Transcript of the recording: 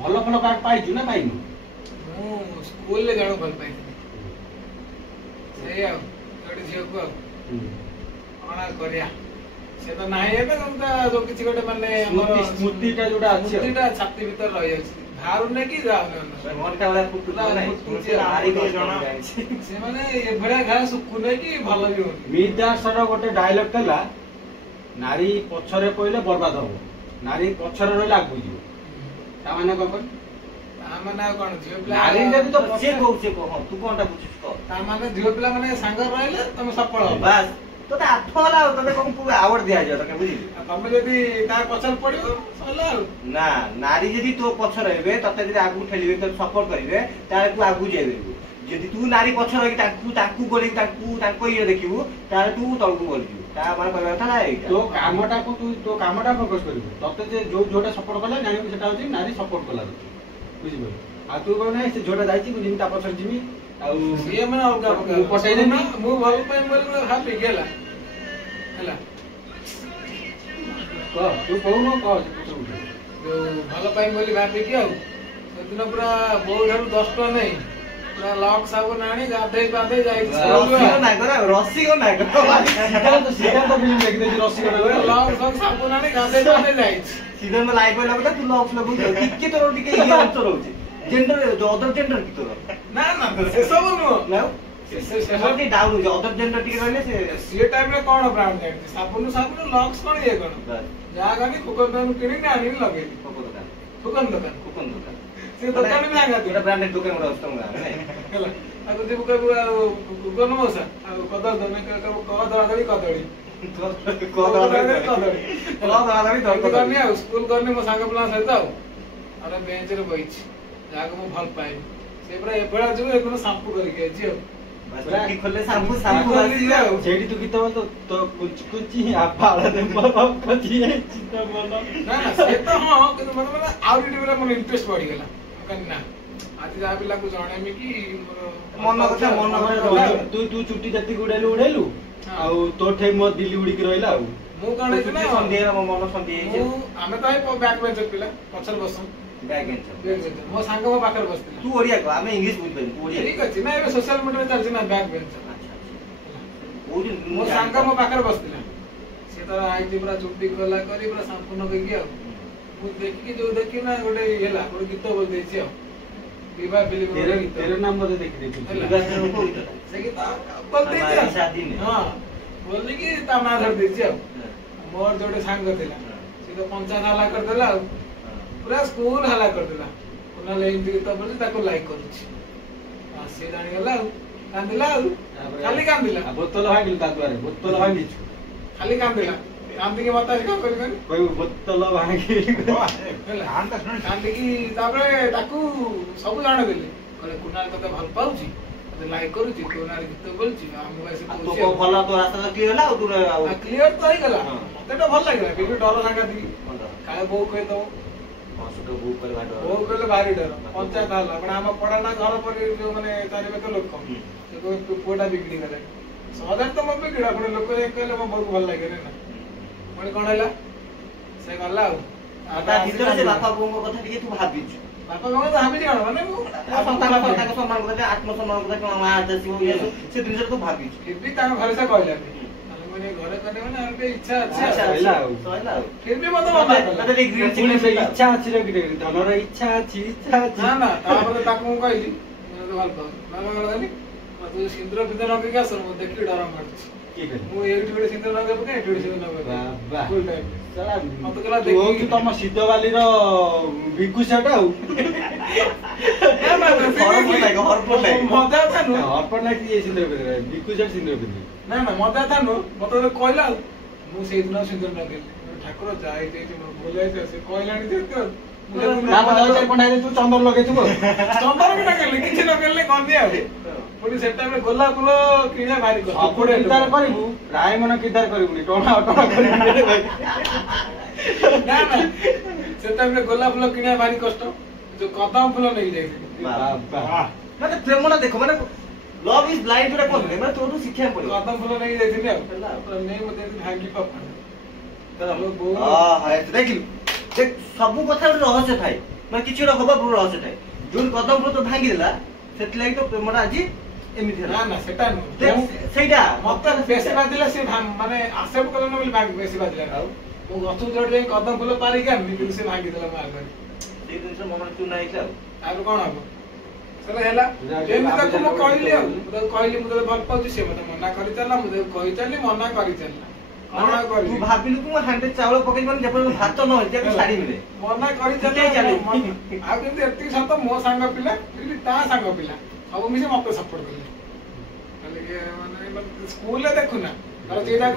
ଭଲ ଭଲ ପାଇଛୁ ନା ପାଇନୁ? ମୁଁ ସ୍କୁଲ ରେ ଜଣ ଭଲ ପାଇଥିଲି ସେଇ ଆଉ ଗୋଟେ ଝିଅକୁ ଆଉ କଣ କରିବା ସେ ତ ନାହିଁ ଏବେ ଯୋଉ କିଛି ଗୋଟେ ମାନେ ସ୍ମୃତିଟା ଯୋଉଟା ଅଛି ସ୍ମୃତିଟା ଛାତି ଭିତରେ ରହିଯାଉଛି ବାହାରୁନି କି ଯାଉନି ସେମାନେ ଏଭଳିଆ ଘା ଶୁଖୁନି କି ଭଲ ବି ହଉନି। ମିଦାସର ଗୋଟେ ଡାଇଲଗ ଥିଲା ନାରୀ ପଛରେ ପଇଲେ ବର୍ବାଦ ହବ ନାରୀ ପଛରେ ରହିଲେ ଆଗକୁ ଯିବ ତା ମାନେ କଣ କହିଲ ତାମାନେ ଆଉ କଣ ଝିଅ ପିଲା ନାରୀ ଯଦି ତ ସିଏ କହୁଛି କହ ତୁ କଣଟା ବୁଝୁଛୁ କହ ତାମାନେ ଝିଅ ପିଲା ମାନେ ସାଙ୍ଗ ରହିଲେ ତମେ ସଫଳ ହବ ବାସ୍ ତୋତେ ଆଠ ହେଲା ଆଉ ତତେ କଣ ଆୱାର୍ଡ ଦିଆଯିବ ତତେ ବୁଝିଲି ତମେ ଯଦି ତା ପଛରେ ପଡିବ ସରିଲା ଆଉ ନା ନାରୀ ଯଦି ତୋ ପଛରେ ରହିବେ ତତେ ଯଦି ଆଗକୁ ଠେଲିବେ ତତେ ସପୋର୍ଟ କରିବେ ତାହେଲେ ତୁ ଆଗକୁ ଯାଇପାରିବୁ ଯଦି ତୁ ନାରୀ ପଛରେ ରହିକି ତାଙ୍କୁ ଗଳିକି ତାଙ୍କ ଇଏ ଦେଖିବୁ ତାହେଲେ ତୁ ତଳକୁ ଗଳିଯିବୁ ତା ମାନେ କହିବା କଥା ଏଇଟା ତୋ କାମଟାକୁ ତୁ ତୋ କାମଟା ଫୋକସ କରିବୁ ତତେ ଯେ ଯୋଉଟା ସପୋର୍ଟ କଲା ଜାଣିବୁ ସେଟା ହଉଛି ନାରୀ ସପୋର୍ଟ କଲା ବୁଝିପାରିଲୁ ଆଉ ତୁ କଣ ନାହିଁ ସେ ଯୋଉଟା ଯାଇଛି ମୁଁ ତା ପଛରେ ଯିବି ଆଉ ସିଏ ମାନେ ଅଲଗା ମୁଁ ପଠେଇଦେବି ମୁଁ ଭଲ ପାଇ ବୋଲି ଭାବିକି ହେଲା କହ ତୁ କହୁନୁ କହ ଯୋଉ ଭଲ ପାଇ ବୋଲି ଭାବିକି ଆଉ ସେଦିନ ପୁରା ବୋଉ ଠାରୁ 10 ଟଙ୍କା ନେଇ ପୁରା ଲକ୍ ସାବୁନ ଆଣି ଗାଧେଇ ପାଧେଇ ଯାଇଛି ସାବୁନ ଆଣି ଗାଧେଇ ପାଧେଇ ଯାଇଛି ସିଧା ଲାଇଭ ଲାଗିଲା ତୁ ଲକ୍ସ ଲଗଉଛୁ ଟିକେ ତୋର ଟିକେ ଇଏ ଅଂଶ ରହୁଛି ଜେଣ୍ଡର ଅଦର ଜେଣ୍ଡର କି ତୋର ନା ସେ ସବୁ ନୁହଁ ନା ସେ ଡାଉନ ହଉଛି ଅଦର ଜେଣ୍ଡର ଟିକେ ରହିଲେ ସେ ଟାଇମ୍ ରେ କଣ ବ୍ରାଣ୍ଡ ଜାଣିଛି ସାବୁନ ଲକ୍ସ କଣ ଇଏ କଣ ଯାହା ଗଲି ଫୁକନ ଦୋକାନ କିଣିକି ଆଣିକି ଲଗେଇଲି ଫୁକନ ଦୋକାନ ସେ ଦୋକାନ ବି ଆଗା ଗୋଟେ ବ୍ରାଣ୍ଡେଡ ଦୋକାନ ଗୋଟେ ଅଛି ତମ ଗାଁରେ ହେଲା ତାକୁ ଯିବୁ କହିବୁ ଆଉ ଫୁକନ ମଉସା ଆଉ କଦଳୀ କଦଳୀ କଦଳୀ ଆଉ ସ୍କୁଲ କରିନି ମୋ ସାଙ୍ଗ ପିଲାଙ୍କ ସହିତ ଆଉ ଆରେ ବେଞ୍ଚରେ ବଇଛି ଯାହାକୁ ମୁଁ ଭଲ ପାଇବି ସେ ପୁରା ଏଭଳିଆ ଯିବୁ ଏଗୁলো ସାମ୍ପୁ କରିକି ଆଇଛି ଆଉ ସେଇଠି ତୁ ଗୀତ ବୋଲ ତ କୁଚି କୁଚି ଆପାଳ ଦେବ କଚି ନା ସେ ତ ହଁ କିନ୍ତୁ ମତେ ମାନେ ଆହୁରି ଟିକେ ମୋର ଇଣ୍ଟରେଷ୍ଟ ବଢିଗଲା ନା ଆଜି ଯାହା ପିଲାକୁ ଜଣେଇମି କି ମନ କଥା ତୁ ଚୁଟି ଯେତିକି ଉଡେଇଲୁ ଆଉ ତୋ ଠେଇ ମୋ ଦିଲ୍ଲୀ ଉଡିକି ରହିଲା ଆଉ ମୁଁ କଣ ହେଇଛି ନା ମୋ ମନ ସନ୍ଧି ହେଇଛି ଆମେ ତ ବ୍ୟାକ୍ ବେଞ୍ଚର ପିଲା ପଛରେ ବସୁ ମୋ ସାଙ୍ଗ ମୋ ପାଖରେ ବସିଥିଲା ତୁ ଓଡିଆ କହ ଆମେ ଇଂଲିଶ ବୁଝିପାରିବୁ ତୁ ଓଡିଆ ଠିକ ଅଛି ନା ଏବେ ସୋସିଆଲ ମିଡିଆରେ ଚାଲିଛି ନା ବ୍ୟାକ୍ ବେଞ୍ଚର ମୋ ସାଙ୍ଗ ମୋ ପାଖରେ ବସିଥିଲା ସେ ତ ଆଇଛି ପୁରା ଚୁଟି କଲା କରି ପୁରା ସମ୍ପୂର୍ଣ୍ଣ କରିକି ଆଉ ମୁଁ ଦେଖିକି ଯୋଉ ଦେଖିବି ନା ଗୋଟେ ହେଲା ଗୋଟେ ଗୀତ ବୋଲି ଦେଇଛି ଆଉ ବିବାହ ଫିଲ୍ମ ତେरे नाम बोले देखी ସେ ଗୀତ ବୋଲି ଦେଇଛି ହଁ ବୋଲିକି ତା ନାଁ ଧରି ଦେଇଛି ଆଉ ମୋର ଯୋଉଟେ ସାଙ୍ଗ ଥିଲା ସେ ତ ପଞ୍ଚାୟତ ହାଲା କରିଦେଲା ଆଉ ପୁରା ସ୍କୁଲ ହାଲା କରିଦେଲା ନହେଲେ ଏମିତି ଗୀତ ବୋଲି ତାକୁ ଲାଇକ୍ କରୁଛି ସିଏ ଜାଣିଗଲା ଆଉ କାନ୍ଦିଲା ଆଉ ଖାଲି କାନ୍ଦିଲା ବୋତଲ ଭାଙ୍ଗିଲୁ ତା ଦୁଆରେ ବୋତଲ ଭାଙ୍ଗିଛୁ ଖାଲି କାନ୍ଦିଲା କାନ୍ଦିକି ମତେ ଆସି କଣ କରିବେନି କହିବୁ ବୋତଲ ଭାଙ୍ଗିଲି କାନ୍ଦିକି ତାପରେ ତାକୁ ସବୁ ଜାଣିଦେଲି କହିଲେ କୁନାଲ ତତେ ଭଲ ପାଉଛି ତତେ ଲାଇକ୍ କରୁଛି ତୋ ନାଁରେ ଗୀତ ବୋଲୁଛି ଆମକୁ ଆସି ଭଲ ତୋ ରାସ୍ତା କ୍ଲିୟର ହେଲା ଆଉ ତୁ କ୍ଲିୟର ତ ହେଇଗଲା ମତେ ତ ଭଲ ଲାଗିଲା କିନ୍ତୁ ଡର ସାଙ୍ଗାତିକି କାଳେ ବୋଉ କହିଦବ ବୋଉ କହିଲେ ଭାରି ଡର ପଞ୍ଚାୟତ ହେଲା ମାନେ ଆମ ପଡାଟା ଘର ପରେ ଯୋଉ ମାନେ ଚାରି ପାଖ ଲୋକ ସେ କହିବେ ପୁଅଟା ବିଗିଡି ଗଲେ ସହଜରେ ତ ମୋ ବିଗିଡା ପୁଣି ଲୋକ କହିଲେ ମୋ ବୋଉକୁ ଭଲ ଲାଗେନି ନା ପୁଣି କଣ ହେଲା ସେ ଗଲା ଆଉ ତା ଭିତରେ ସେ ବାପା ବୋଉଙ୍କ କଥା ଟିକେ ତୁ ଭାବିଛୁ ବାପା ବୋଉ ଭାବିଛି କଣ ମାନେ ତାଙ୍କ ସମ୍ମାନ କଥା ଆତ୍ମସମ୍ମାନ କଥା ମା ଆସିବ ସେ ଜିନିଷ ତୁ ଭାବିଛୁ ଫିର୍ ବି ତାଙ୍କ ଘରେ ସେ କହିଲାନି ଘରେ କଲେ ମାନେ ଗୋଟେ ଇଚ୍ଛା ଅଛି ଫିର୍ ବି ମତେ ଇଚ୍ଛା ଅଛି ଧନର ଇଚ୍ଛା ଅଛି ନା ନା ତାପରେ ତାକୁ ମୁଁ କହିଲି ଭଲ ପାଉନି ବାବା କହିଲି ତୁ ସିନ୍ଦୁର ଫିନ୍ଦୁର ଲଗେଇକି ଆସ ମୁଁ ଦେଖିକି ଡର ମାରୁଛି ମୁଁ ଏଇଠି ଗୋଟେ ସିନ୍ଦୁର ଲଗେଇ ପକେଇ ଏଠି ଗୋଟେ ସିନ୍ଦୁର ଲଗେଇ ମତେ କହିଲା ଦେଖିକି ତମ ଶୀତ ବାଲିର ବିକୁଶାଟା ଆଉ ମଜା ଥାନୁ ନା ନା ମଜା ଥାନୁ ମତେ କହିଲା ଆଉ ମୁଁ ସେଇଦିନ ସିନ୍ଦୁର ଲଗେଇଲି ଠାକୁର ଯାଇ ଭୁଲ ଯାଇଛି ସେ କହିଲାଣି ଯେ ତୁ ଚନ୍ଦନ ଲଗେଇଥିବୁ ଚନ୍ଦନ ବି ଲଗେଇଲି କିଛି ଲଗେଇଲେ ଗଲି ଆଉ ପୁଣି ସେ ଟାଇମ୍ ରେ ଗୋଲାପ ଫୁଲ କିଣିବା ଭାରି କଷ୍ଟ କରିବୁ ରାୟମନ କିଦାର କରିବୁନି ଟଣା ଟଣା କରିବୁ ନା ନା ସେ ଟାଇମ୍ ରେ ଗୋଲାପ ଫୁଲ କିଣିବା ଭାରି କଷ୍ଟ ଯୋଉ କଦମ ଫୁଲ ନେଇକି ଯାଇଥିଲି ମାନେ ପ୍ରେମଟା ଦେଖ ମାନେ ଲଭ୍ ଇଜ ବ୍ଲାଇଣ୍ଡ ଯୋଉଟା କହନ୍ତି ମାନେ ତୋଠୁ ଶିଖିବାକୁ ପଡିବ କଦମ ଫୁଲ ନେଇକି ଯାଇଥିଲି ଆଉ ନେଇ ମତେ ଭାଙ୍ଗି ଦେଖିଲୁ ସବୁ କଥା ଗୋଟେ ରହସ୍ୟ ଥାଏ ମାନେ କିଛି ଗୋଟେ ହବା ପୂର୍ବରୁ ରହସ୍ୟ ଥାଏ ଯୋଉ କଦମ ଫୁଲ ତ ଭାଙ୍ଗିଦେଲା ସେଥିଲାଗି ତ ପ୍ରେମଟା ଆଜି ଏମିତି ହେଲା ନା ସେଟା ନୁହଁ ସେଇଟା ମତେ ବେଶୀ ବାଜିଲା ସେ ମାନେ ଆସେପ୍ଟ କଲେ ନା ବୋଲି ବେଶୀ ବାଜିଲା ଆଉ ମୁଁ ଗଛକୁ ଯୋଉଠି ଯାଇ କଦମ ଫୁଲ ପାରିକି ଆଣିଲି କିନ୍ତୁ ସେ ଭାଙ୍ଗିଦେଲା ମୋ ଆଗରେ ସେଇ ଜିନିଷ ମନରେ ଚୁନା ହେଇଥିଲା ଆଉ କଣ ହବ ସେଟା ହେଲା ଯେମିତି ତାକୁ ମୁଁ କହିଲି ଆଉ ମୁଁ ତାକୁ କହିଲି ମୁଁ ତତେ ଭଲ ପାଉଛି ସେ ମତେ ମନା କରିଚାଲିଲା ମୁଁ ତାକୁ କହିଚାଲିଲି ମନା କରିଚାଲିଲା କଣ ଆଉ କରିବି ତୁ ଭାବିଲୁ ତୁ ହାଣ୍ଡିରେ ଚାଉଳ ପକେଇବନି ଯେପର୍ଯ୍ୟନ୍ତ ଭାତ ନ ହେଇଛି ତାକୁ ଛାଡ଼ିବିନି ମନା କରିଚାଲିଲା ଆଉ କିନ୍ତୁ ଏତିକି ସତ ମୋ ସାଙ୍ଗ ପିଲା ତା ସାଙ୍ଗ ପିଲା ସବୁ ମିଶି ମତେ ସପୋର୍ଟ କଲେ ମାନେ ସ୍କୁଲରେ ଦେଖୁନା ତାର ଯିଏ ଯାକୁ